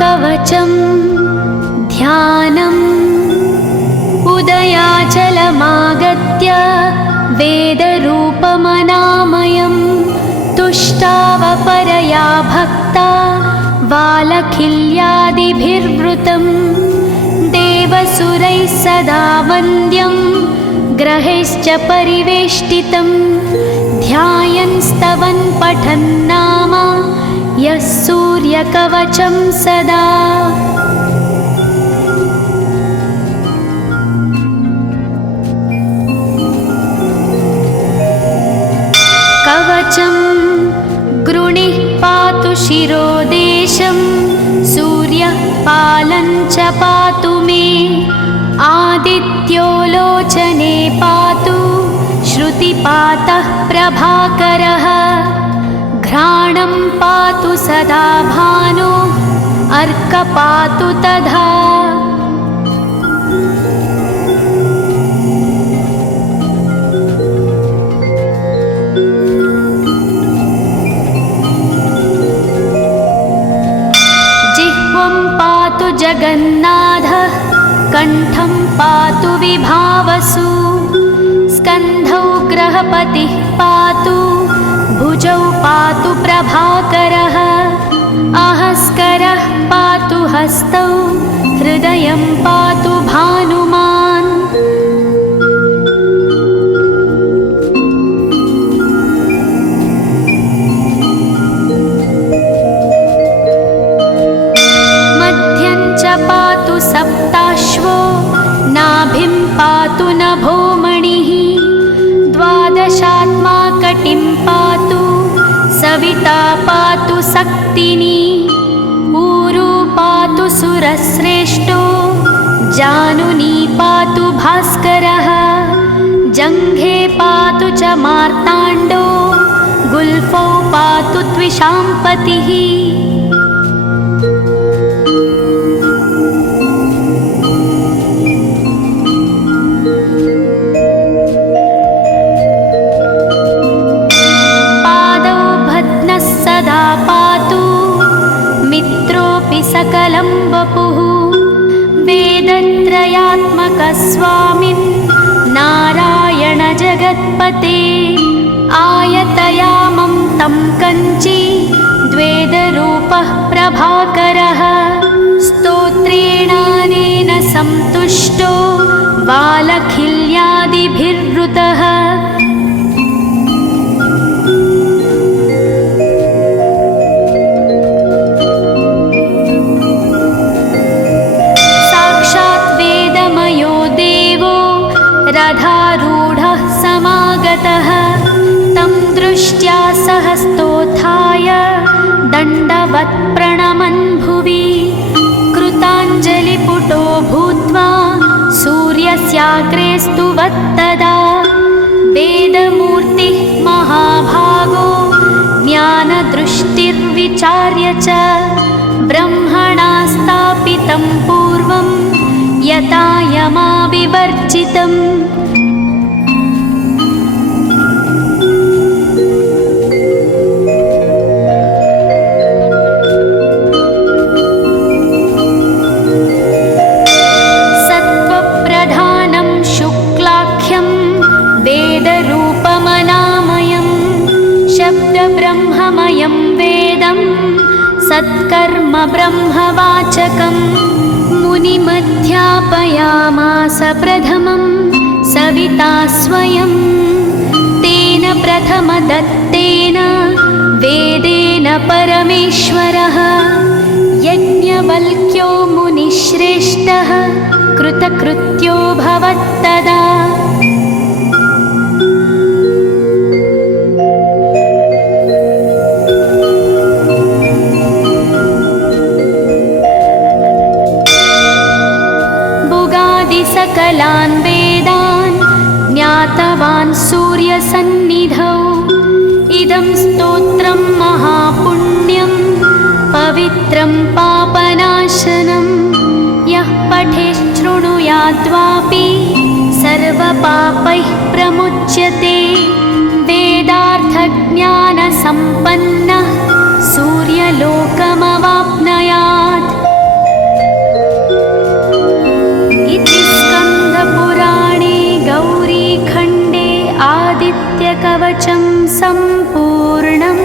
कवचं ध्यानम् उदयाचलमागत्य वेदरूपमनामयं तुष्टावपरया भक्ता वालखिल्यादिभिर्वृतं देवसुरैः सदा वन्द्यं ग्रहैश्च परिवेष्टितं ध्यायन् स्तवन् पठन् नाम यः सूर्यकवचं सदा। कवचं गृणिः पातु शिरोदेशं सूर्यः पालं च पातु मे आदित्यो लोचने पातु श्रुतिपातः प्रभाकरः घ्राणं पातु सदा भानो अर्कपातु तथा। जिह्वं पातु जगन्नाथः कण्ठं पातु विभावसु स्कन्धौ ग्रहपतिः पातु भुजौ पातु प्रभाकरः अहस्करः पातु हस्तौ हृदयं पातु भानुमान्। मध्यं च पातु सप्ताश्वो नाभिं पातु नभोमणिः द्वादशात्मा कटिं पातु सविता पातु सक्तिनी ऊरू पातु सुरश्रेष्ठो जानुनी पातु भास्करः जङ्घे पातु च मार्ताण्डो गुल्फौ पातु त्विषाम्पतिः। सकलं वपुः वेदत्रयात्मकस्वामिन् नारायण जगत्पते आयतयामं तं कञ्ची द्वेदरूपः प्रभाकरः स्तोत्रेणानेन सन्तुष्टो वालखिल्यादिभिर्वृतः। रथारूढः समागतः तं दृष्ट्या सहस्तोत्थाय दण्डवत् प्रणमन् भुवि कृताञ्जलिपुटो भूत्वा सूर्यस्याग्रे स्तुवत्तदा वेदमूर्तिः महाभागो ज्ञानदृष्टिर्विचार्य च ब्रह्मणा स्थापितं पूर्वं यथा यमाविवर्जितम्। सत्त्वप्रधानं शुक्लाख्यं वेदरूपमनामयं शब्दब्रह्ममयं वेदं सत्कर्म ब्रह्मवाचकम् मुनिमध्यापयामास प्रथमं सविता स्वयं तेन प्रथमदत्तेन वेदेन परमेश्वरः यज्ञवल्क्यो मुनिश्रेष्ठः कृतकृत्यो भवत्तदा। सकलान् वेदान् ज्ञातवान् सूर्यसन्निधौ इदं स्तोत्रं महापुण्यं पवित्रं पापनाशनं यः पठेच्छृणुयाद्वापि सर्वपापैः प्रमुच्यते वेदार्थज्ञानसम्पन्नः सूर्यलोकमवाप्नुयात्। सम्पूर्णम्।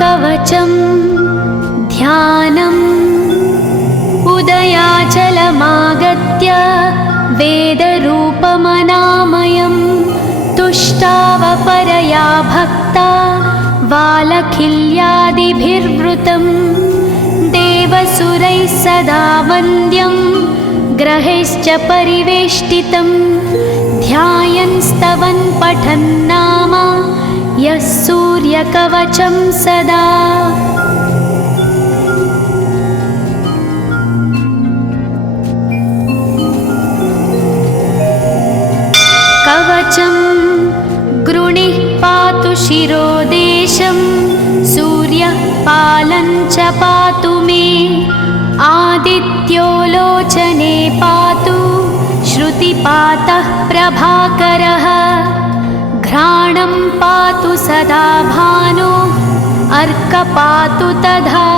कवचं ध्यानम् उदयाचलमागत्य वेदरूपमनामयं तुष्टावपरया भक्ता वालखिल्यादिभिर्वृतं देवसुरैः सदा वन्द्यं ग्रहैश्च परिवेष्टितं ध्यायन् स्तवन् पठन् नाम यः सूर्यकवचं सदा। कवचं गृणिः पातु शिरोदेशं सूर्यः पालं च पातु मे आदित्यो लोचने पातु श्रुतिपातः प्रभाकरः घ्राणं पातु सदा भानो अर्क पातु तथा।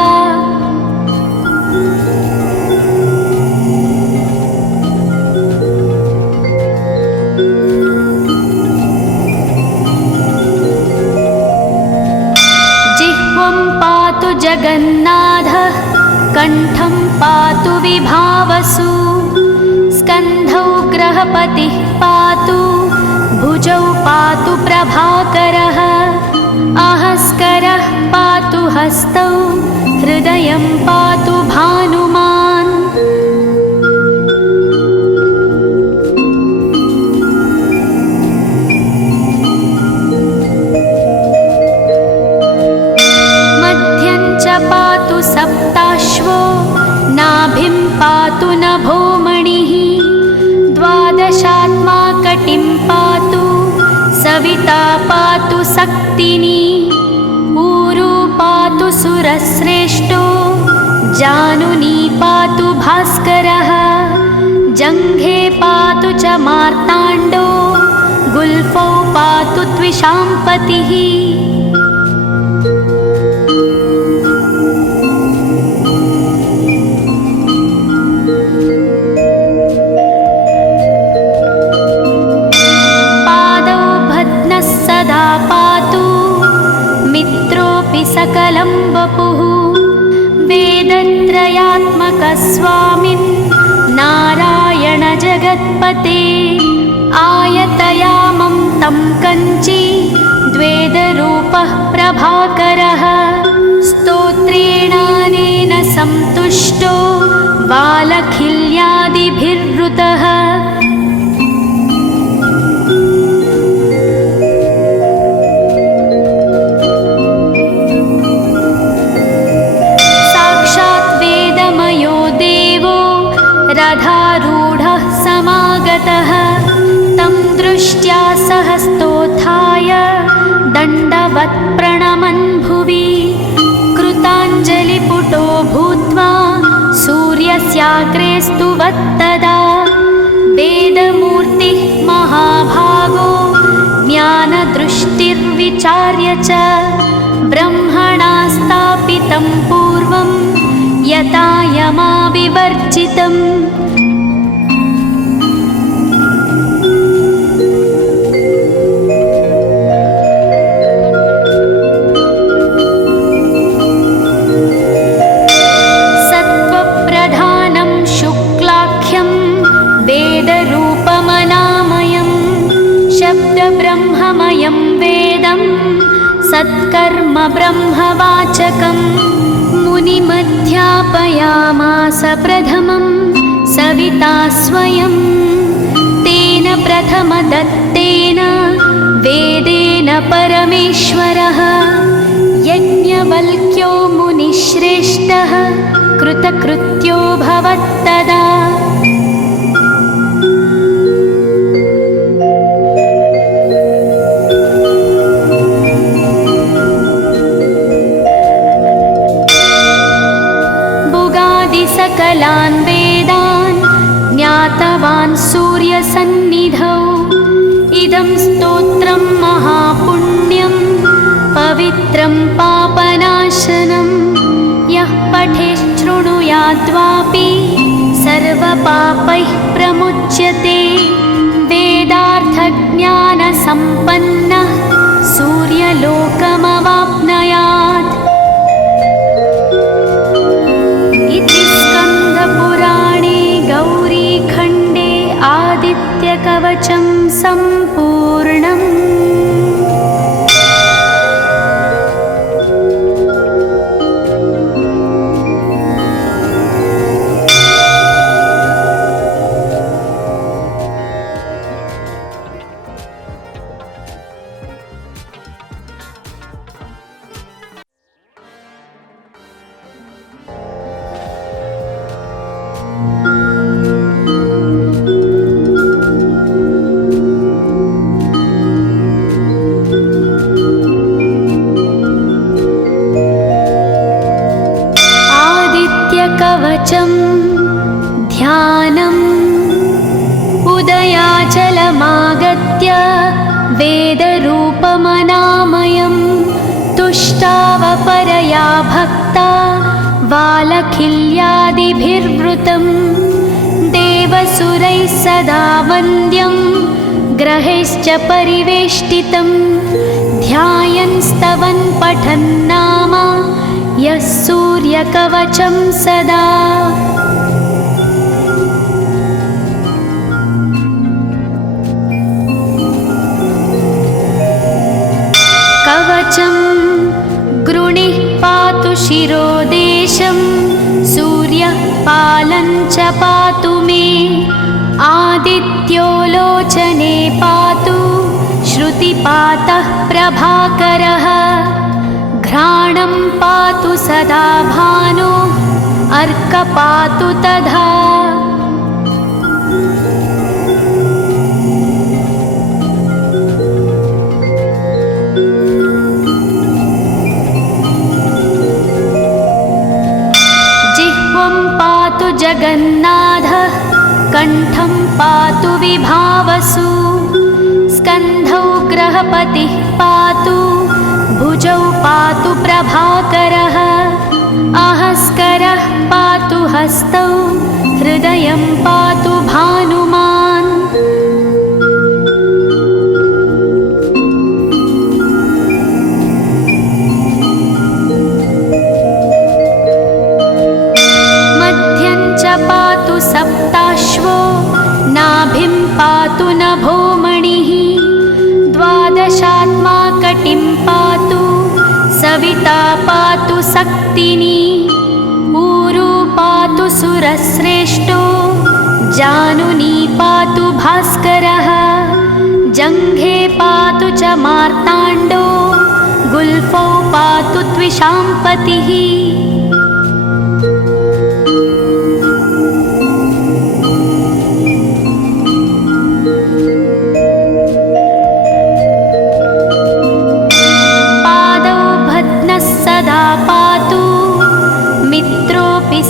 जिह्वं पातु जगन्नाथः कण्ठं पातु विभावसु स्कन्धौ ग्रहपतिः पातु भुजौ पातु प्रभाकरः अहस्करः पातु हस्तौ हृदयं पातु भानुमान्। मध्यं च पातु सप्ताश्वो नाभिं पातु नभोमणिः द्वादशात्मा कटिं पातु सविता पातु सक्तिनी ऊरू पातु सुरश्रेष्ठो जानुनी पातु भास्करः जङ्घे पातु च मार्ताण्डो गुल्फौ पातु त्विषाम्पतिः। सकलं वपुः वेदत्रयात्मकस्वामिन् नारायण जगत्पते आयतयामं तं कञ्ची द्वेदरूपः प्रभाकरः स्तोत्रेणानेन सन्तुष्टो वालखिल्यादिभिर्वृतः। रथारूढः समागतः तं दृष्ट्या सहस्तोत्थाय दण्डवत् प्रणमन् भुवि कृताञ्जलिपुटो भूत्वा सूर्यस्याग्रे स्तुवत्तदा वेदमूर्तिः महाभागो ज्ञानदृष्टिर्विचार्य च ब्रह्मणा स्थापितं पूर्वं यथा यमाविवर्जितम्। सत्त्वप्रधानं शुक्लाख्यं वेदरूपमनामयं शब्दब्रह्ममयं वेदं सत्कर्म ब्रह्मवाचकम् मुनिमध्यापयामास प्रथमं सविता स्वयं तेन प्रथमदत्तेन वेदेन परमेश्वरः यज्ञवल्क्यो मुनिश्रेष्ठः कृतकृत्यो भवत्तदा सन्निधौ इदं स्तोत्रं महापुण्यं पवित्रं पापनाशनं यः पठेच्छृणुयाद्वापि सर्वपापैः प्रमुच्यते वेदार्थज्ञानसम्पन्नः सूर्यलोकमवाप्नुयात् इति स्कन्दपुराणे गौरीखण्डे आदित्यकवचं सम्पूर्णम्। कवचं ध्यानम् उदयाचलमागत्य वेदरूपमनामयं तुष्टावपरया भक्ता वालखिल्यादिभिर्वृतं देवसुरैः सदा वन्द्यं ग्रहैश्च परिवेष्टितं ध्यायन् स्तवन् पठन् नाम यः सूर्यकवचं सदा। कवचं गृणिः पातु शिरोदेशं सूर्यः पालं च पातु मे आदित्यो लोचने पातु श्रुतिपातः प्रभाकरः घ्राणं पातु सदा भानो अर्कपातु तथा। जिह्वं पातु जगन्नाथः कण्ठं पातु विभावसु स्कन्धौ ग्रहपतिः पातु भुजौ पातु प्रभाकरः आहस्करः पातु हस्तौ हृदयं पातु भानुमान्। मध्यं च पातु सप्ताश्वो नाभिं पातु नभोमणिः द्वादशात्मा कटिं पातु सविता पातु सक्तिनी ऊरू पातु सुरश्रेष्ठो जानुनी पातु भास्करः जङ्घे पातु च मार्ताण्डो गुल्फौ पातु त्विषाम्पतिः।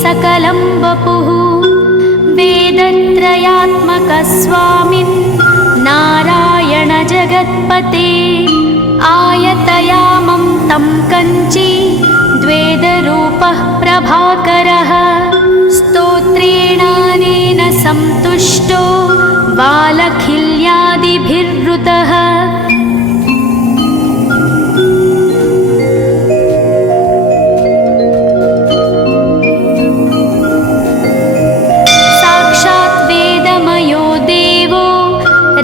सकलं वपुः वेदत्रयात्मकस्वामिन् नारायण जगत्पते आयतयामं तं कञ्ची द्वेदरूपः प्रभाकरः स्तोत्रेणानेन सन्तुष्टो वालखिल्यादिभिर्वृतः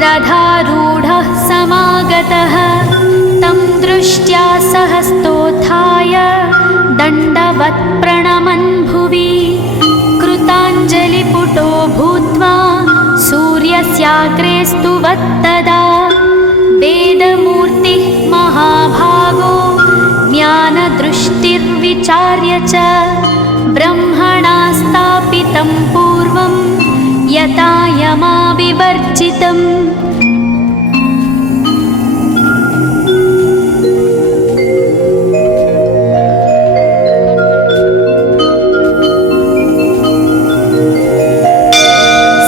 रथारूढः समागतः तं दृष्ट्या सहस्तोत्थाय दण्डवत् प्रणमन् भुवि कृताञ्जलिपुटो भूत्वा सूर्यस्याग्रे स्तुवत्तदा वेदमूर्तिः महाभागो ज्ञानदृष्टिर्विचार्य च ब्रह्मणा स्थापितं पूर्वं यथा यमाविवर्जितम्।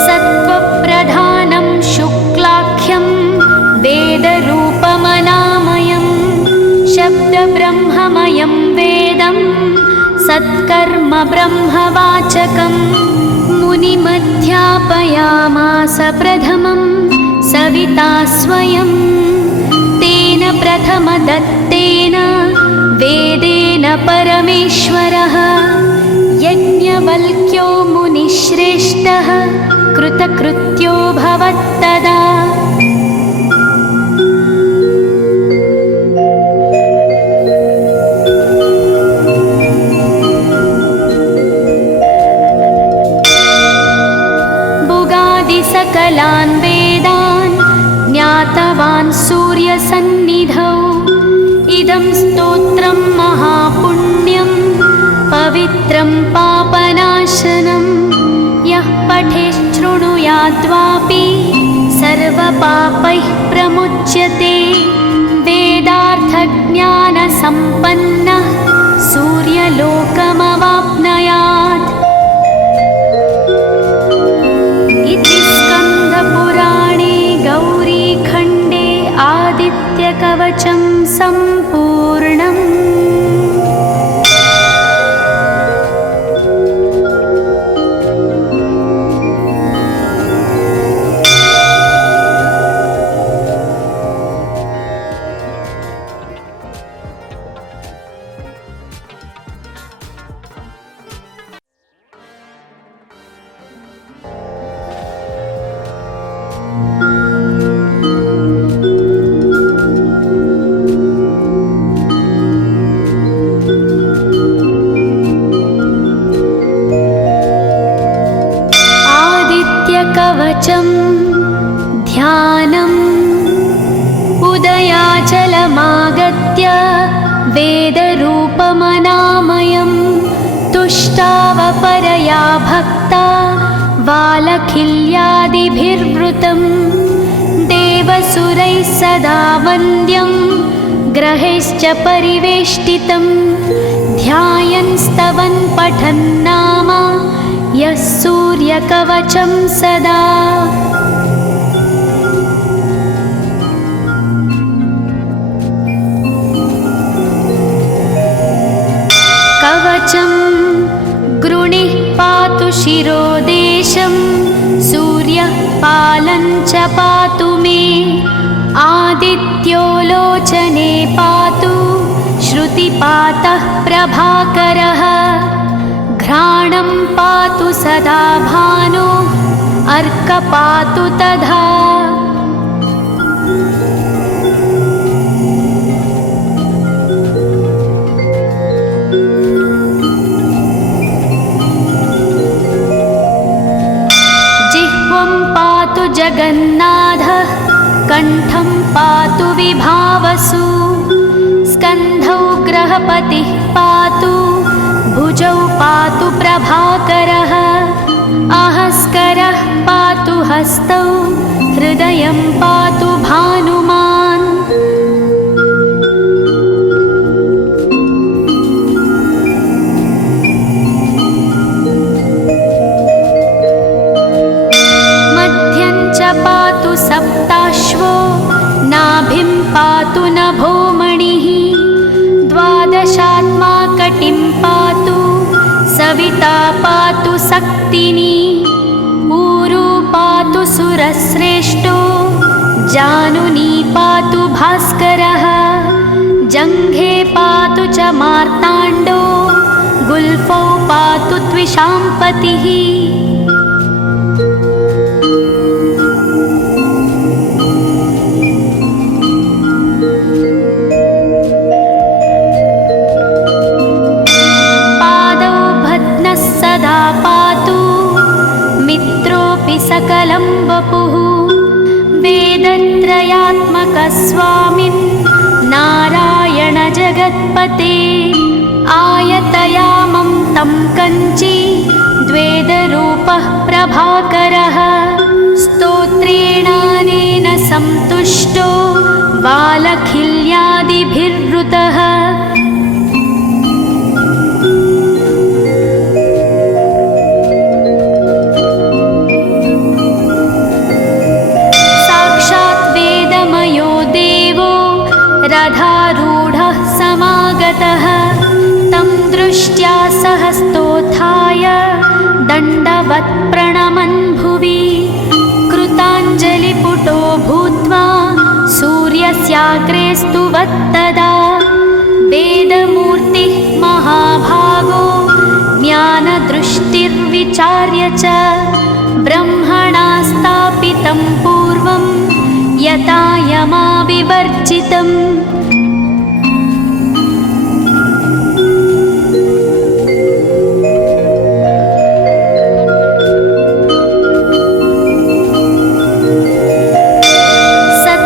सत्त्वप्रधानं शुक्ल सत्कर्म ब्रह्मवाचकं मुनिमध्यापयामास प्रथमं सविता स्वयं तेन प्रथमदत्तेन वेदेन परमेश्वरः यज्ञवल्क्यो मुनिश्रेष्ठः कृतकृत्यो भवत्तदा सकलान् वेदान् ज्ञातवान् सूर्यसन्निधौ इदं स्तोत्रं महापुण्यं पवित्रं पापनाशनं यः पठेच्छृणुयाद्वापि सर्वपापैः प्रमुच्यते वेदार्थज्ञानसम्पन्नः सूर्यलोकमवाप्नुयात् इति स्कन्दपुराणे गौरीखण्डे आदित्यकवचं सम्पूर्णम्। कवचं ध्यानम् उदयाचलमागत्य वेदरूपमनामयं तुष्टावपरया भक्ता वालखिल्यादिभिर्वृतं देवसुरैः सदा वन्द्यं ग्रहैश्च परिवेष्टितं ध्यायन् स्तवन् पठन् नाम यः सूर्यकवचं सदा कवचं गृणिः पातु शिरोदेशं सूर्यः पालं च पातु मे आदित्यो लोचने पातु श्रुतिपातः प्रभाकरः घ्राणं पातु सदा भानो अर्क पातु तथा जिह्वं पातु जगन्नाथः कण्ठं पातु विभावसु स्कन्धौ ग्रहपतिः पातु भुजौ पातु प्रभाकरः आहस्करः पातु हस्तौ हृदयं पातु भानुमान् मध्यं च पातु सप्ताश्वो नाभिं पातु नभोमणिः द्वादशात्मा कटिं पातु सविता पातु सक्तिनी ऊरू पातु सुरश्रेष्ठो जानुनी पातु भास्करः जङ्घे पातु च मार्ताण्डो गुल्फौ पातु त्विषाम्पतिः सकलं वपुः वेदत्रयात्मकस्वामिन् नारायण जगत्पते आयतयामं तं कञ्ची द्वेदरूपः प्रभाकरः स्तोत्रेणानेन सन्तुष्टो वालखिल्यादिभिर्वृतः रथारूढः समागतः तं दृष्ट्या सहस्तोत्थाय दण्डवत् प्रणमन् भुवि कृताञ्जलिपुटो भूत्वा सूर्यस्याग्रे स्तुवत्तदा वेदमूर्तिः महाभागो ज्ञानदृष्टिर्विचार्य च ब्रह्मणा स्थापितं पूर्वं यथा यमाविवर्जितम्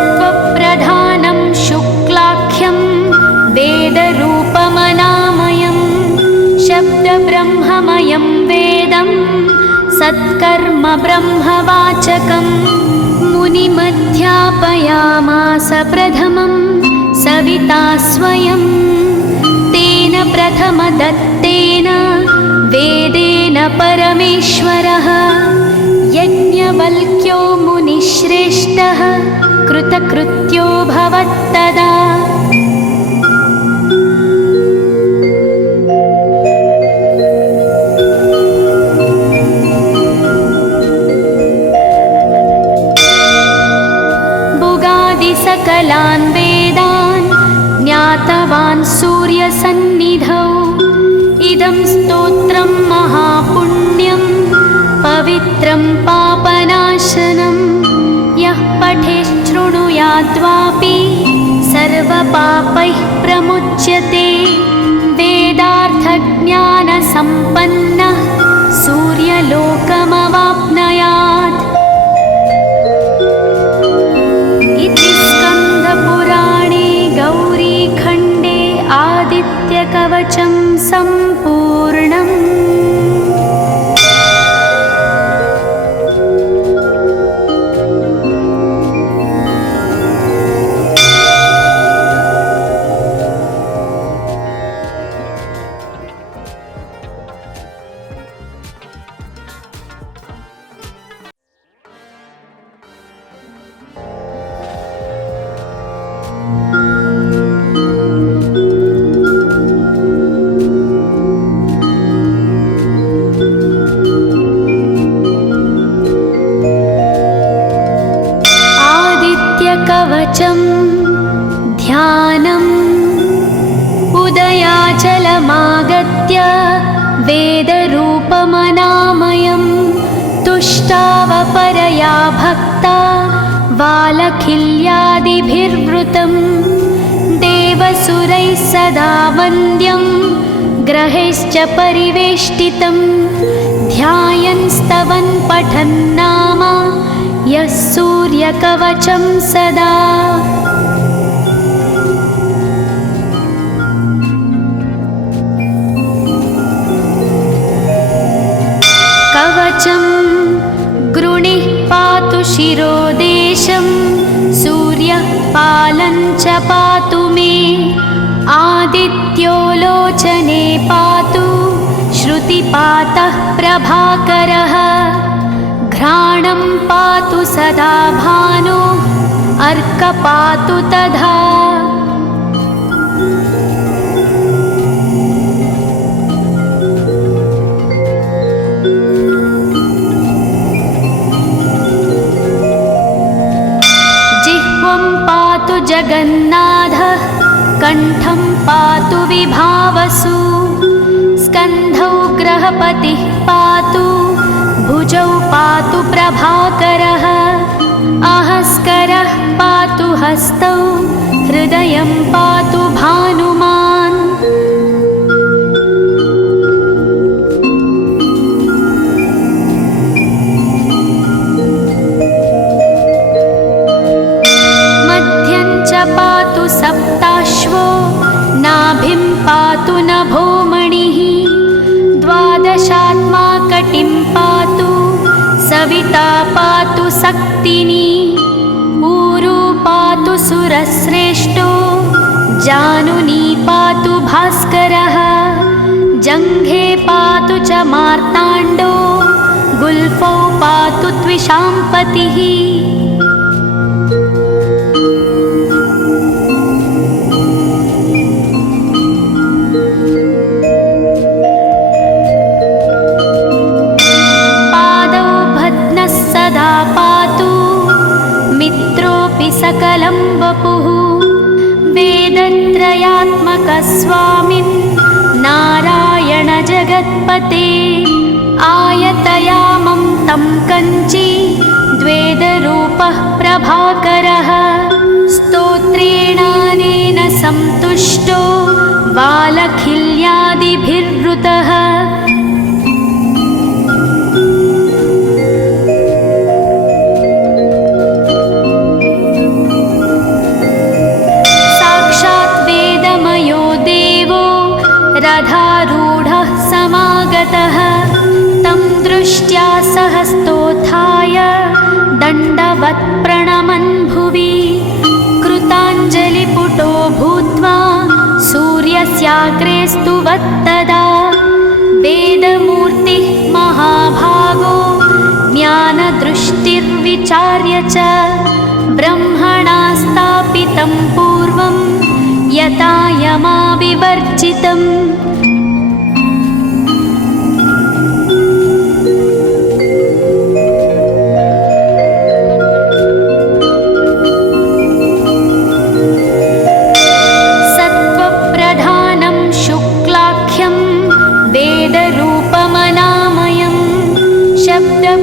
सत्त्वप्रधानं शुक्लाख्यं वेदरूपमनामयं शब्दब्रह्ममयं वेदं सत्कर्म ब्रह्मवाचकम् मुनिमध्यापयामास प्रथमं सविता स्वयं तेन प्रथमदत्तेन वेदेन परमेश्वरः यज्ञवल्क्यो मुनिश्रेष्ठः कृतकृत्यो भवत्तदा सकलान् वेदान् ज्ञातवान् सूर्यसन्निधौ इदं स्तोत्रं महापुण्यं पवित्रं पापनाशनं यः पठेच्छृणुयाद्वापि सर्वपापैः प्रमुच्यते वेदार्थज्ञानसम्पन्नः सूर्यलोकमवाप्नुयात् गौरीखण्डे आदित्यकवचं सम्पूर्णम् कवचं ध्यानम् उदयाचलमागत्य वेदरूपमनामयं तुष्टावपरया भक्ता वालखिल्यादिभिर्वृतं देवसुरैः सदा वन्द्यं ग्रहैश्च परिवेष्टितं ध्यायन् स्तवन् पठन् नाम यः सूर्यकवचं सदा कवचं गृणिः पातु शिरोदेशं सूर्यः पालं च पातु मे आदित्यो लोचने पातु श्रुतिपातः प्रभाकरः घ्राणं पातु सदा भानो अर्क पातु तथा जिह्वं पातु जगन्नाथः कण्ठं पातु विभावसु स्कन्धौ ग्रहपतिः पातु भुजौ पातु प्रभाकरः अहस्करः पातु हस्तौ हृदयं पातु भानुमान् मध्यं च पातु सप्ताश्वो नाभिं पातु नभोमणिः द्वादशात्मा कटिं पातु सविता पातु सक्तिनी ऊरू पातु सुरश्रेष्ठो जानुनी पातु भास्करः जङ्घे पातु च मार्ताण्डो गुल्फौ पातु त्विषाम्पतिः यस्योऽपि सकलं वपुः वेदत्रयात्मकस्वामिन् नारायण जगत्पते आयतयामं तं कञ्ची द्वेदरूपः प्रभाकरः स्तोत्रेणानेन सन्तुष्टो बालखिल्यादिभिर्वृतः साक्षात् वेदमयो देवो रथारूढः समागतः तं दृष्ट्या सहस्तोत्थाय दण्डवत् प्रणमन् भुवि कृताञ्जलिपुटो भूत्वा सूर्यस्याग्रे स्तुवत्तदा वेदमूर्तिः महाभागो ज्ञानदृष्टिर्विचार्य च ब्रह्मणा स्थापितं पूर्वं यथा यमाविवर्जितम्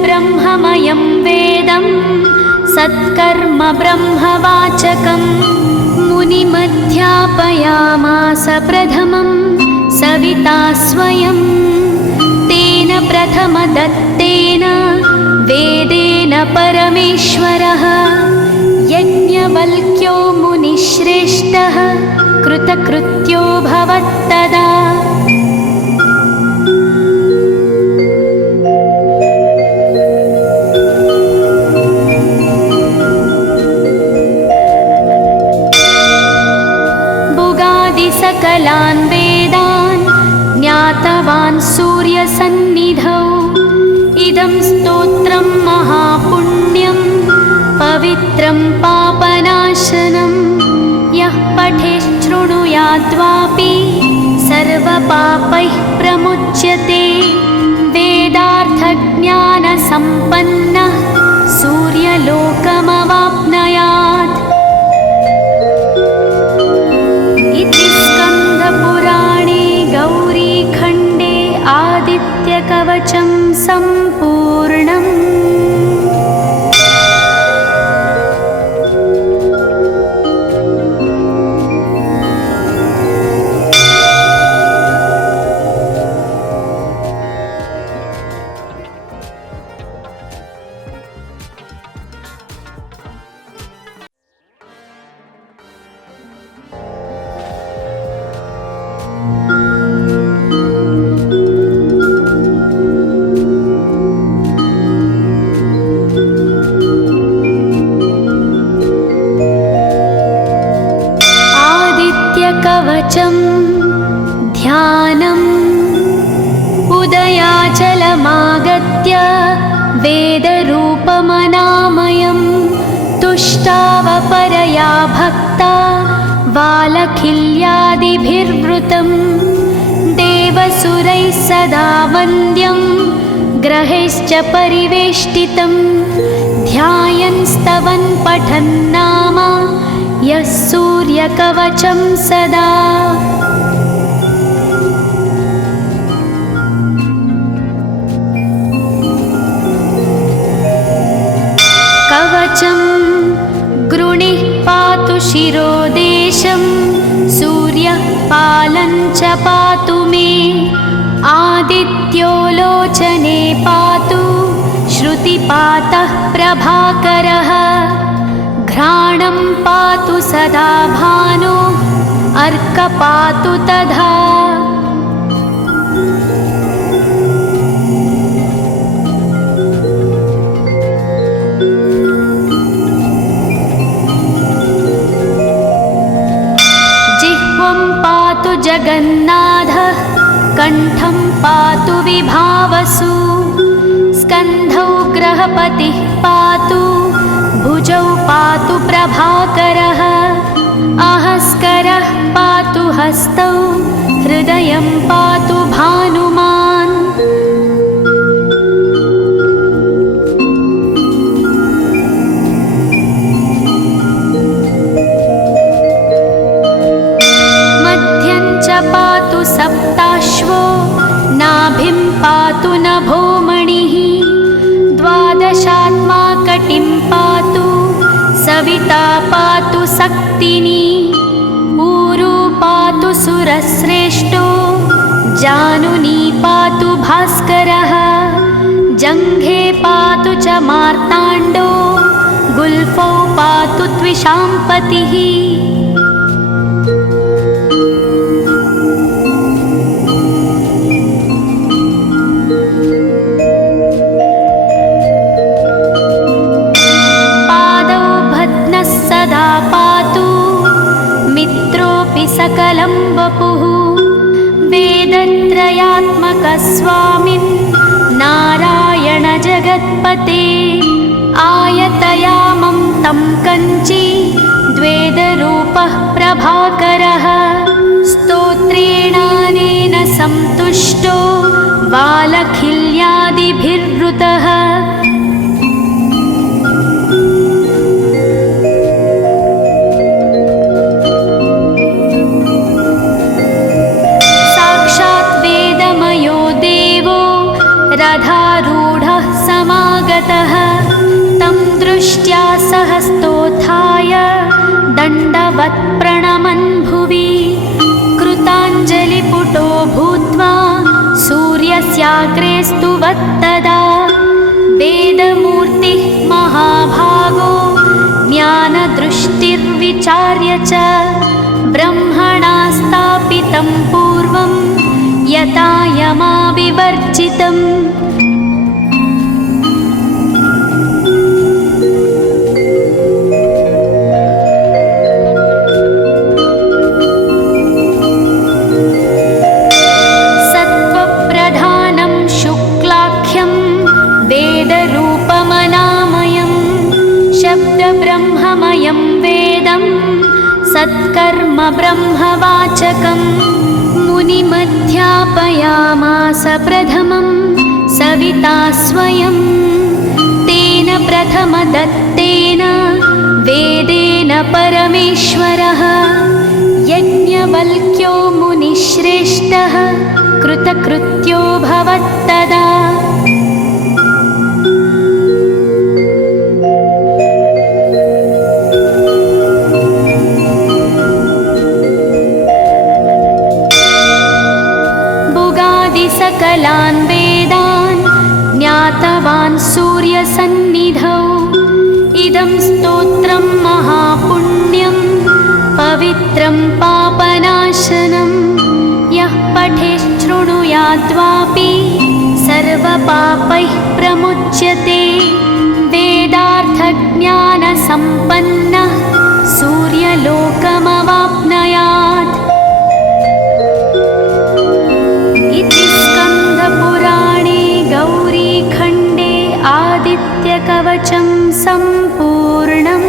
ब्रह्ममयं वेदं सत्कर्म ब्रह्मवाचकं मुनिमध्यापयामास प्रथमं सविता स्वयं तेन प्रथमदत्तेन वेदेन परमेश्वरः यज्ञवल्क्यो मुनिश्रेष्ठः कृतकृत्यो भवत्तदा सकलान् वेदान् ज्ञातवान् सूर्यसन्निधौ इदं स्तोत्रं महापुण्यं पवित्रं पापनाशनं यः पठेच्छृणुयाद्वापि सर्वपापैः प्रमुच्यते वेदार्थज्ञानसम्पन्नः सूर्यलोकमवाप्नुयात् इति स्कन्दपुराणे गौरीखण्डे आदित्यकवचं सम्पूर्णम्। कवचं ध्यानम् उदयाचलमागत्य वेदरूपमनामयं तुष्टावपरया भक्ता बालखिल्यादिभिर्वृतं देवसुरैः सदा वन्द्यं ग्रहैश्च परिवेष्टितं ध्यायन् स्तवन् पठन् नाम यः सूर्यकवचं सदा कवचं गृणिः पातु शिरोदेशं सूर्यः पालं च पातु मे आदित्यो लोचने पातु श्रुतिपातः प्रभाकरः घ्राणं पातु सदा भानो अर्कपातु तथा जिह्वं पातु जगन्नाथः कण्ठं पातु विभावसु स्कन्धौ ग्रहपतिः पातु भुजौ पातु प्रभाकरः अहस्करः पातु हस्तौ हृदयं पातु भानुमान् सविता पातु सक्तिनी ऊरू पातु सुरश्रेष्ठो जानुनी पातु भास्करः जङ्घे पातु च मार्ताण्डो गुल्फौ पातु त्विषाम्पतिः पादौ भद्नः सदा पातु मित्रोऽपि सकलं वपुः वेदत्रयात्मकः स्वामिन् नारायण जगत्पते आयतयामं तं कञ्ची द्वेदरूपः प्रभाकरः स्तोत्रेणानेन सन्तुष्टो वालखिल्यादिभिर्वृतः साक्षात् वेदमयो देवो रथारूढः समागतः तं दृष्ट्या सहस्तोत्थाय दण्डवत् प्रणमन् भुवि कृताञ्जलिपुटो भूत्वा सूर्यस्याग्रे स्तुवत्तदा वेदमूर्तिः महाभागो ज्ञानदृष्टिर्विचार्य च ब्रह्मणा स्थापितं पूर्वं यथा यमाविवर्जितम् सत्त्वप्रधानं शुक्लाख्यं वेदरूपमनामयं शब्दब्रह्ममयं वेदं सत्कर्म ब्रह्मवाचकं मुनिमध्यापयामास प्रथमं सविता स्वयं तेन प्रथमदत्तेन वेदेन परमेश्वरः यज्ञवल्क्यो मुनिश्रेष्ठः कृतकृत्यो भवत्तदा सकलान् वेदान् ज्ञातवान् सूर्यसन्निधौ इदं स्तोत्रं महापुण्यं पवित्रं पापनाशनं यः पठेच्छृणुयाद्वापि सर्वपापैः प्रमुच्यते वेदार्थज्ञानसम्पन्नः सूर्यलोकमवाप्नुयात् इति स्कन्दपुराणे गौरीखण्डे आदित्यकवचं सम्पूर्णम्।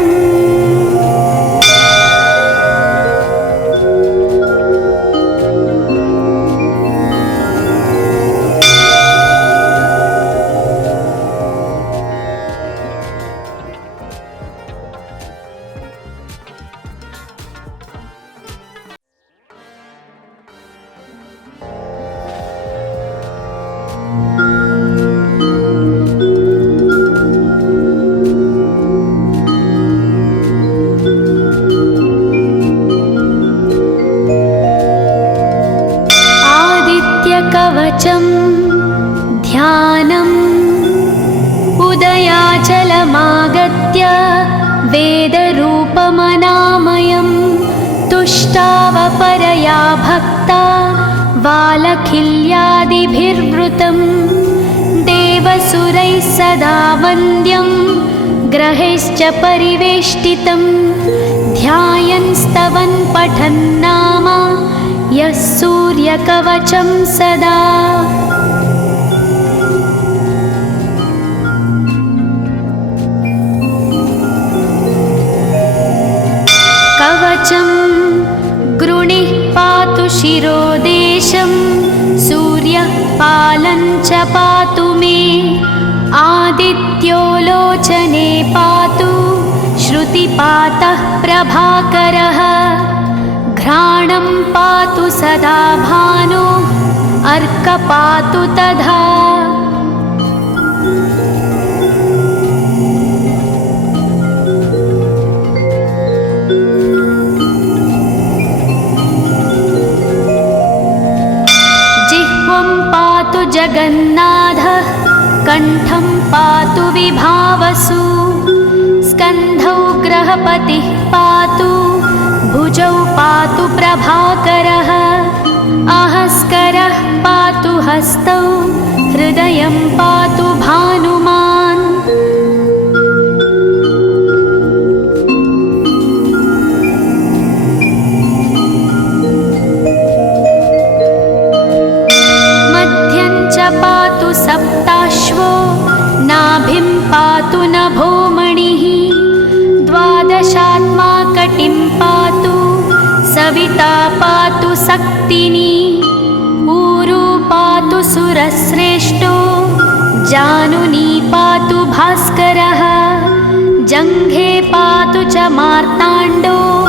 कवचं ध्यानम् उदयाचलमागत्य वेदरूपमनामयं तुष्टावपरया भक्ता वालखिल्यादिभिर्वृतं देवसुरैः सदा वन्द्यं ग्रहैश्च परिवेष्टितं ध्यायन् स्तवन् पठन् नाम यः सूर्यकवचं सदा कवचं गृणिः पातु शिरोदेशं सूर्यः पालं च पातु मे आदित्यो लोचने पातु श्रुतिपातः प्रभाकरः घ्राणं पातु सदा भानो अर्कपातु तथा कण्ठं पातु विभावसु, स्कन्धौ ग्रहपतिः पातु, भुजौ पातु प्रभाकरः, अहस्करः पातु हस्तौ, हृदयं पातु भानुमान्। मध्यं च पातु सप्ताश्वो, नाभिं पातु नभोमणिः, द्वादशात्मा कटिं पातु, सविता पातु सक्तिनी, ऊरू पातु सुरश्रेष्ठो, जानुनी पातु भास्करः, जङ्घे पातु च मार्ताण्डो,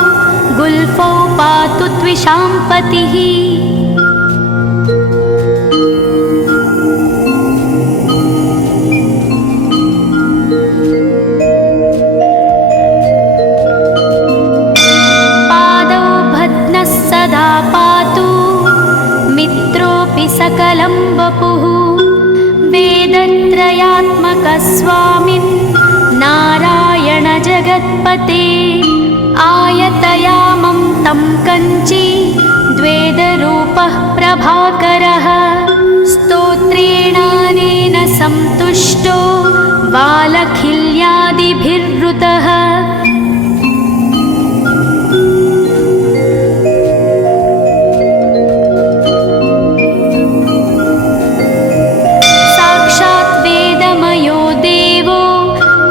गुल्फौ पातु त्विषाम्पतिः। सकलं वपुः, वेदत्रयात्मकस्वामिन् नारायण जगत्पते, आयतयामं तं कञ्ची द्वेदरूपः प्रभाकरः, स्तोत्रेणानेन सन्तुष्टो वालखिल्यादिभिर्वृतः।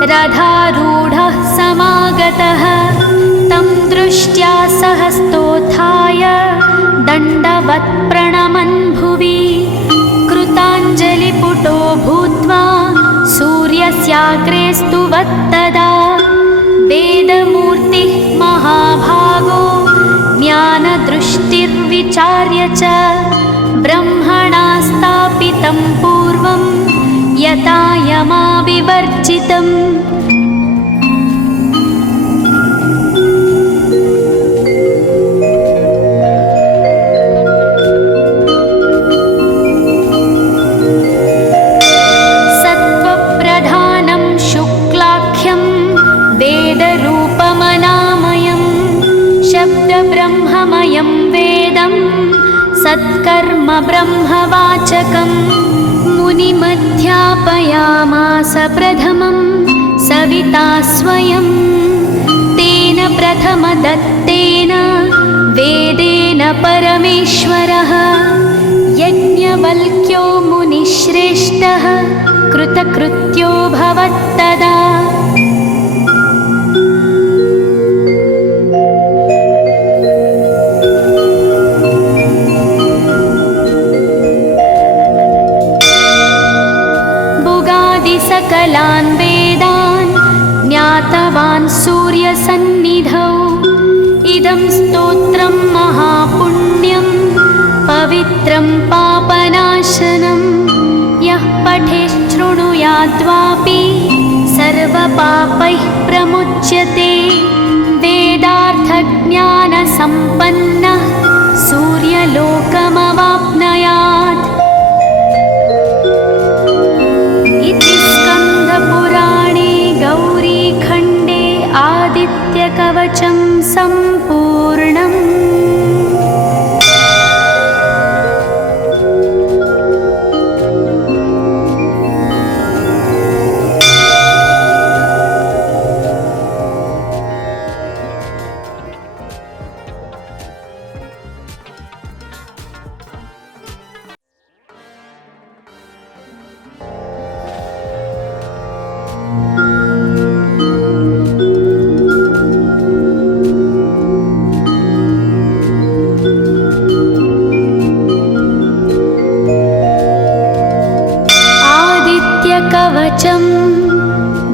रथारूढः समागतः, तं दृष्ट्या सहस्तोत्थाय दण्डवत् प्रणमन् भुवि, कृताञ्जलिपुटो भूत्वा सूर्यस्याग्रे स्तुवत्तदा, वेदमूर्तिः महाभागो ज्ञानदृष्टिर्विचार्य च, ब्रह्मणा स्थापितं पूर्वं यथा यमाविवर्जितम्। सत्त्वप्रधानं शुक्लाख्यं वेदरूपमनामयं, शब्दब्रह्ममयं वेदं सत्कर्म ब्रह्मवाचकम्, मुनिमध्यापयामास प्रथमं सविता स्वयं, तेन प्रथमदत्तेन वेदेन परमेश्वरः, यज्ञवल्क्यो मुनिश्रेष्ठः कृतकृत्यो भवत्तदा। सकलान् वेदान् ज्ञातवान् सूर्यसन्निधौ, इदं स्तोत्रं महापुण्यं पवित्रं पापनाशनं, यः पठेच्छृणुयाद्वापि सर्वपापैः प्रमुच्यते, वेदार्थज्ञानसम्पन्नः सूर्यलोकमवाप्नुयात्। स्कन्दपुराणे गौरीखण्डे आदित्यकवचं सम्पूर्णम्। कवचं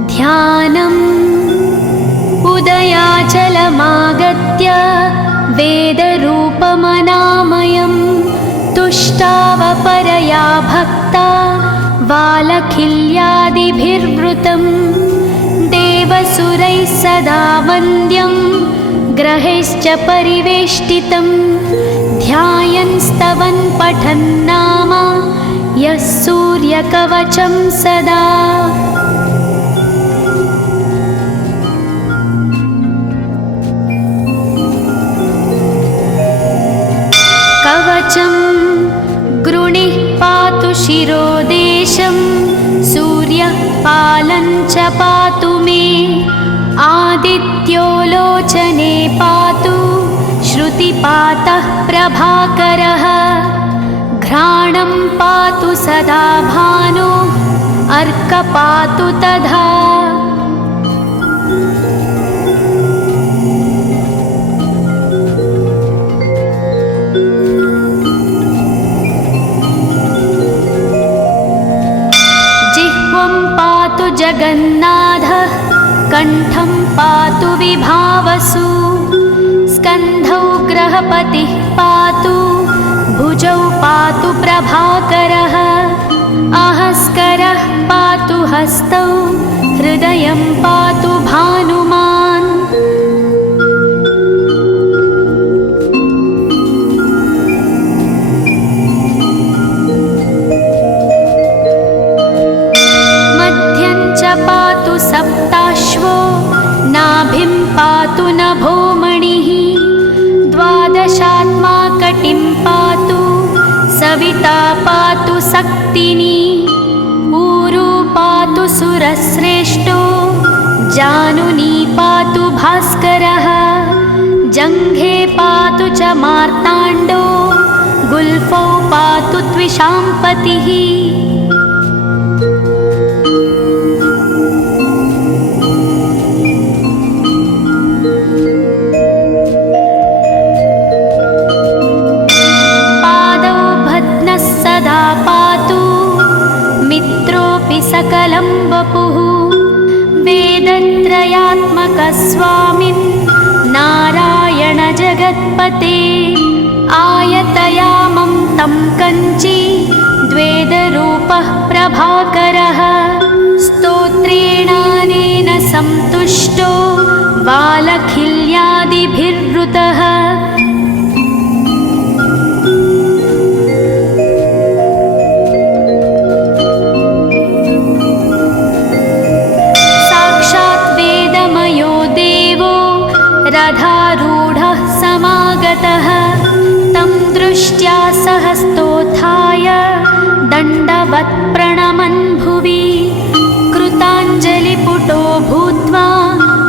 ध्यानम् उदयाचलमागत्य वेदरूपमनामयं तुष्टावपरया भक्ता वालखिल्यादिभिर्वृतं देवसुरैः सदा वन्द्यं ग्रहैश्च परिवेष्टितं ध्यायन् स्तवन् पठन् नाम यः सूर्यकवचं सदा। कवचं गृणिः पातु शिरोदेशं, सूर्यः पालं च पातु मे, आदित्यो लोचने पातु, श्रुतिपातः प्रभाकरः, घ्राणं पातु सदा भानो, अर्कः पातु तथा। जिह्वं पातु जगन्नाथः, कण्ठं पातु विभावसु, स्कन्धौ ग्रहपतिः पातु, भुजौ पातु प्रभाकरः, अहस्करः पातु हस्तौ, हृदयं पातु भानुमान्। मध्यं च पातु सप्ताश्वो, नाभिं पातु नभोमणिः, द्वादशात्मा कटिं पातु, सविता पातु सक्तिनी, ऊरू पातु सुरश्रेष्ठो, जानुनी पातु भास्करः, जङ्घे पातु च मार्ताण्डो, गुल्फौ पातु त्विषाम्पतिः। सकलं वपुः, वेदत्रयात्मकस्वामिन्, नारायण जगत्पते, आयतयामं तं कञ्ची, द्वेदरूपः प्रभाकरः, स्तोत्रेणानेन सन्तुष्टो, वालखिल्यादिभिर्वृतः। रथारूढः समागतः, तं दृष्ट्या सहस्तोत्थाय, दण्डवत् प्रणमन् भुवि, कृताञ्जलिपुटो भूत्वा,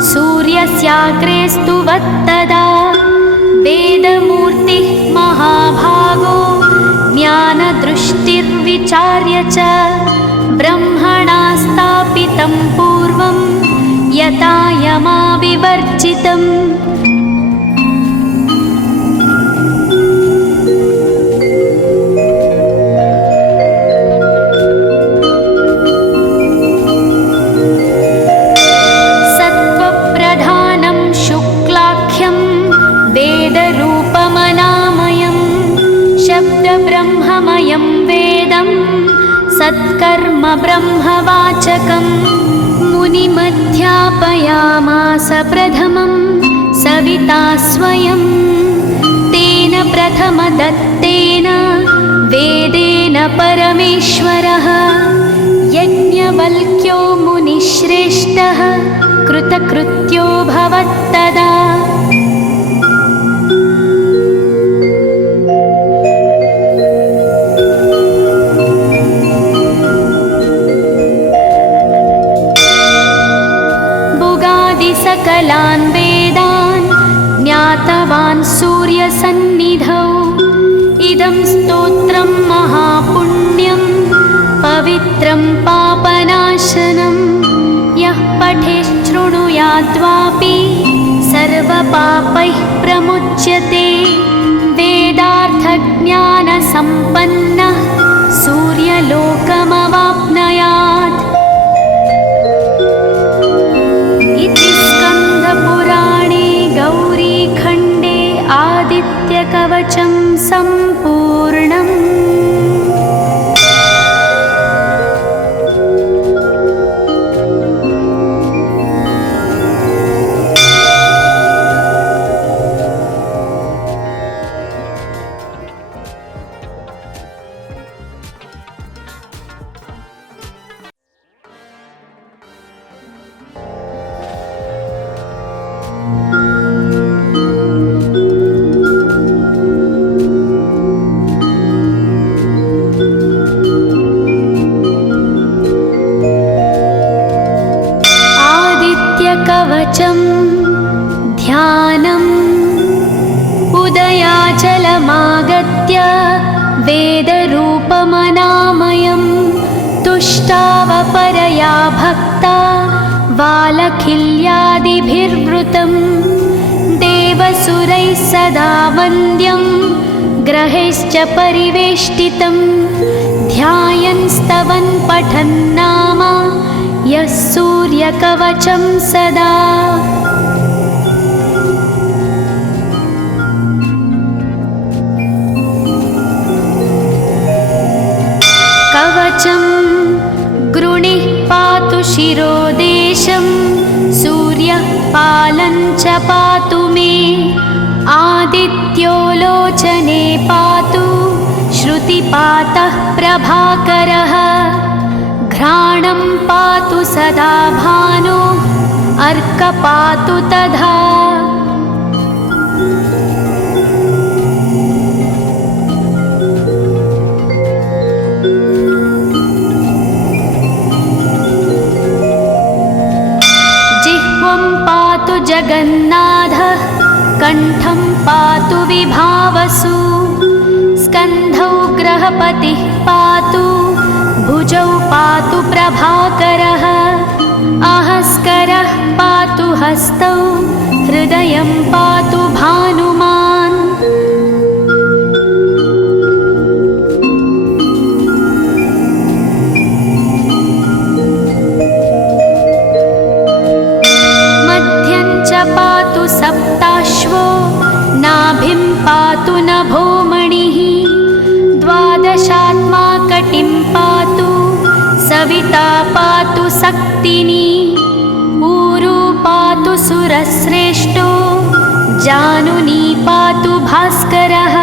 सूर्यस्याग्रे स्तुवत्तदा। वेदमूर्तिः महाभागो, ज्ञानदृष्टिर्विचार्य च, ब्रह्मणा स्थापितं पूर्वं, यथा यमाविवर्जितम्। सत्त्वप्रधानं शुक्लाख्यं, वेदरूपमनामयं, शब्दब्रह्ममयं वेदं, सत्कर्म ब्रह्मवाचकम्। मुनिमध्यापयामास प्रथमं, सविता स्वयं, तेन प्रथमदत्तेन, वेदेन परमेश्वरः, यज्ञवल्क्यो मुनिश्रेष्ठः, कृतकृत्यो भवत्तदा। सकलान् वेदान् ज्ञातवान् सूर्यसन्निधौ, इदं स्तोत्रं महापुण्यं, पवित्रं पापनाशनं, यः पठेच्छृणुयाद्वापि, सर्वपापैः प्रमुच्यते। वेदार्थज्ञानसम्पन्नः, सूर्यलोकमवाप्नुयात्। इति स्कन्दपुराणे गौरीखण्डे आदित्यकवचं सम्पूर्णम्। आदित्य वेदरूपमनामयं तुष्टावपरया भक्ता वालखिल्यादिभिर्वृतं देवसुरैः सदा वन्द्यं ग्रहैश्च परिवेष्टितं ध्यायन् स्तवन् पठन् नाम यः सूर्यकवचं सदा। कवचं गृणिः पातु शिरोदेशं सूर्यः पालं च पातु मे आदित्यो लोचने पातु श्रुतिपातः प्रभाकरः घ्राणं पातु सदा भानो अर्क पातु तथा। जगन्नाथः कण्ठं पातु विभावसु स्कन्धौ ग्रहपतिः पातु भुजौ पातु प्रभाकरः आहस्करः पातु हस्तौ हृदयं पातु भानुमान्। पातु सप्ताश्वो नाभिं पातु नभोमणिः द्वादशात्मा कटिं पातु सविता पातु सक्तिनी ऊरू पातु सुरश्रेष्ठो जानुनी पातु भास्करः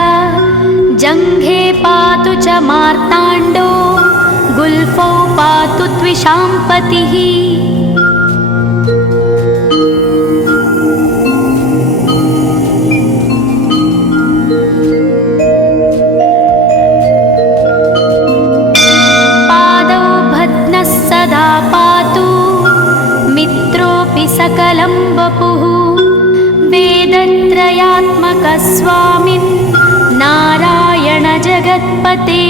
जङ्घे पातु च मार्ताण्डो गुल्फौ पातु त्विषाम्पतिः। सकलं वपुः वेदत्रयात्मकस्वामिन् नारायण जगत्पते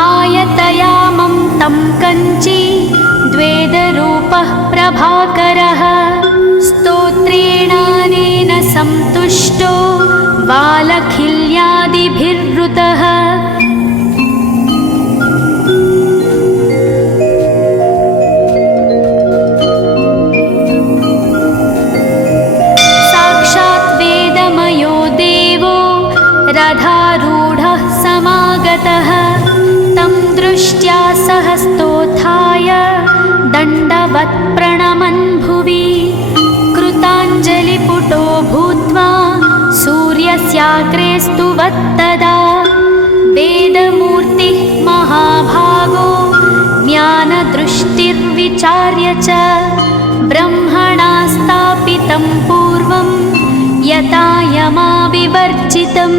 आयतयामं तं कञ्ची द्वेदरूपः प्रभाकरः स्तोत्रेणानेन सन्तुष्टो वालखिल्यादिभिर्वृतः रथारूढः समागतः तं दृष्ट्या सहस्तोत्थाय दण्डवत् प्रणमन् भुवि कृताञ्जलिपुटो भूत्वा सूर्यस्याग्रे स्तुवत्तदा वेदमूर्तिः महाभागो ज्ञानदृष्टिर्विचार्य च ब्रह्मणा स्थापितं पूर्वं यथा यमाविवर्जितम्।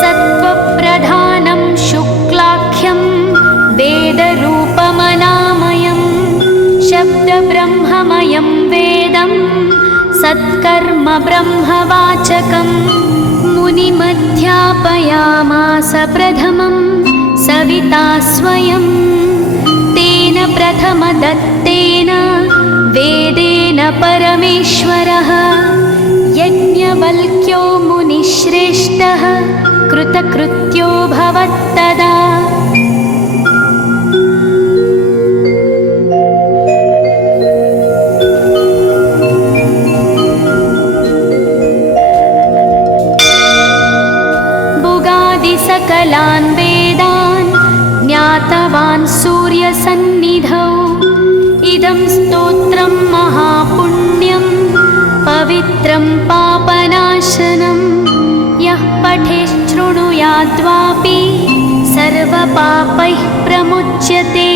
सत्त्वप्रधानं शुक्लाख्यं वेदरूपमनामयं शब्दब्रह्ममयं वेदं सत्कर्म ब्रह्मवाचकम् मुनिमध्यापयामास प्रथमं सविता स्वयं तेन प्रथमदत्तेन वेदेन परमेश्वरः यज्ञवल्क्यो मुनिश्रेष्ठः कृतकृत्यो भवत्तदा। सकलान् वेदान् ज्ञातवान् सूर्यसन्निधौ इदं स्तोत्रं महापुण्यं पवित्रं पापनाशनं यः पठेच्छृणुयाद्वापि सर्वपापैः प्रमुच्यते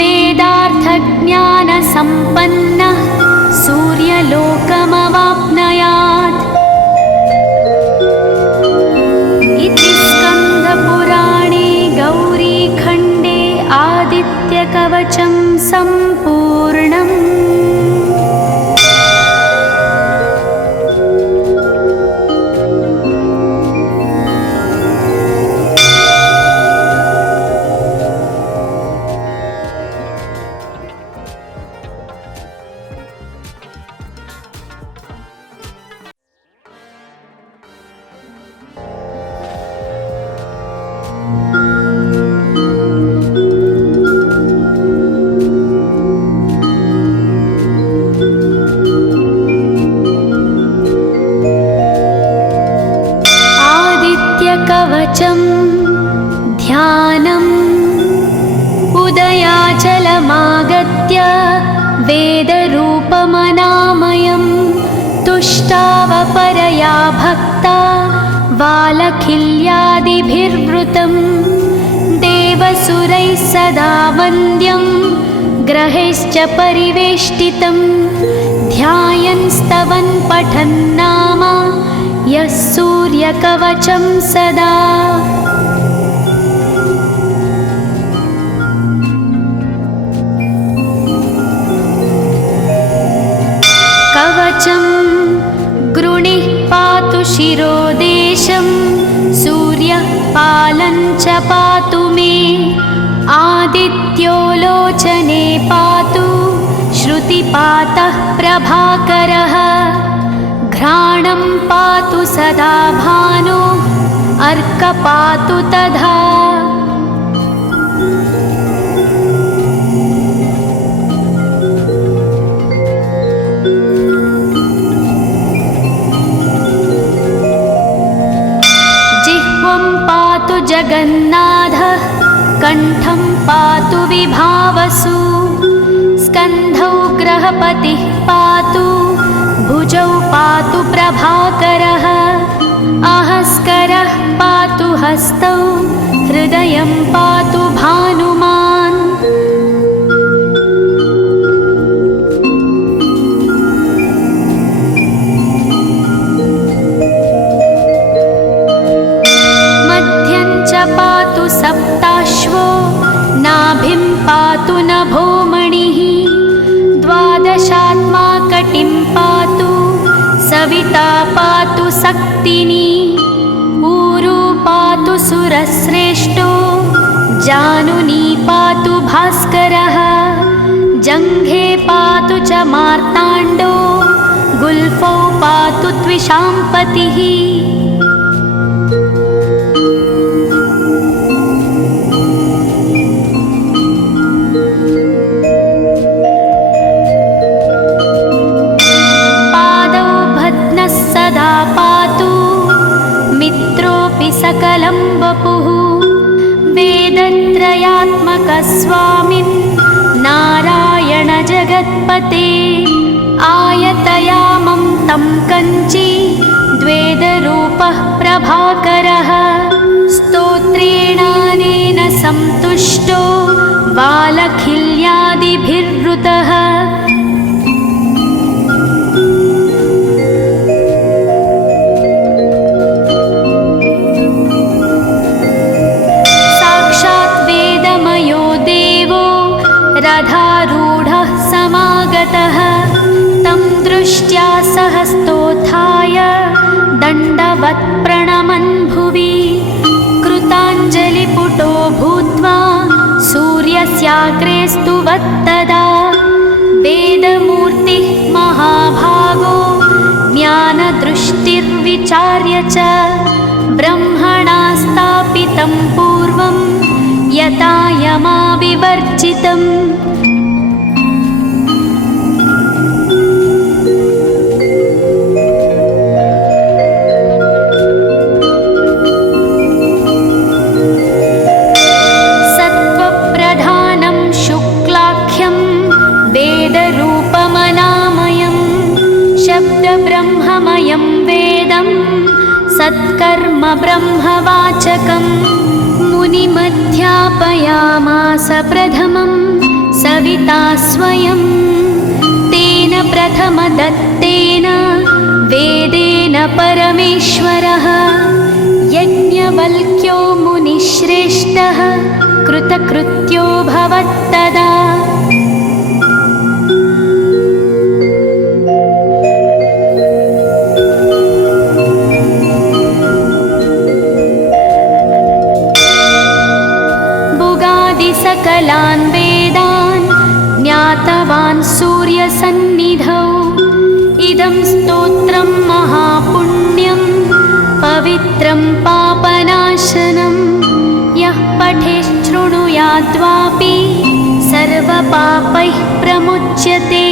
वेदार्थज्ञानसम्पन्नः सूर्यलोकमवाप्नुयात्। इति स्कन्दपुराणे गौरीखण्डे सम्पूर्णम्। कवचं ध्यानम् उदयाचलमागत्य वेदरूपमनामयं तुष्टावपरया भक्ता वालखिल्यादिभिर्वृतं देवसुरैः सदा वन्द्यं ग्रहैश्च परिवेष्टितं ध्यायन् स्तवन् पठन् नाम यः सूर्यकवचं सदा। कवचं गृणिः पातु शिरोदेशं सूर्यः पालं च पातु मे आदित्यो लोचने पातु श्रुतिपातः प्रभाकरः घ्राणं पातु सदा भानो अर्क पातु तथा। जिह्वं पातु जगन्नाथः कण्ठं पातु विभावसु स्कन्धौ ग्रहपतिः पातु भुजौ पातु प्रभाकरः अहस्करः पातु हस्तौ हृदयं पातु भानुमान्। मध्यं च पातु सप्ताश्वो नाभिं पातु नभोमणिः द्वादशात्मा कटिं पातु सविता पातु सक्तिनी ऊरू पातु सुरश्रेष्ठो जानुनी पातु भास्करः जङ्घे पातु च मार्ताण्डो गुल्फौ पातु त्विषाम्पतिः। सकलं वपुः वेदत्रयात्मकस्वामिन् नारायण जगत्पते आयतयामं तं कञ्ची द्वेदरूपः प्रभाकरः स्तोत्रेणानेन सन्तुष्टो वालखिल्यादिभिर्वृतः रथारूढः समागतः तं दृष्ट्या सहस्तोत्थाय दण्डवत् प्रणमन् भुवि कृताञ्जलिपुटो भूत्वा सूर्यस्याग्रे स्तुवत्तदा वेदमूर्तिः महाभागो ज्ञानदृष्टिर्विचार्य च ब्रह्मणा स्थापितं पूर्वं यथा यमाविवर्जितम्। सत्त्वप्रधानं शुक्लाख्यं वेदरूपमनामयं शब्दब्रह्ममयं वेदं सत्कर्म ब्रह्मवाचकम् मुनिमध्यापयामास प्रथमं सविता स्वयं तेन प्रथमदत्तेन वेदेन परमेश्वरः यज्ञवल्क्यो मुनिश्रेष्ठः कृतकृत्यो भवत्तदा। सकलान् वेदान् ज्ञातवान् सूर्यसन्निधौ। इदं स्तोत्रं महापुण्यं पवित्रं पापनाशनं यः पठेच्छृणुयाद्वापि सर्वपापैः प्रमुच्यते।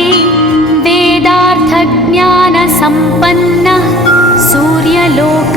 वेदार्थज्ञानसम्पन्नः सूर्यलोक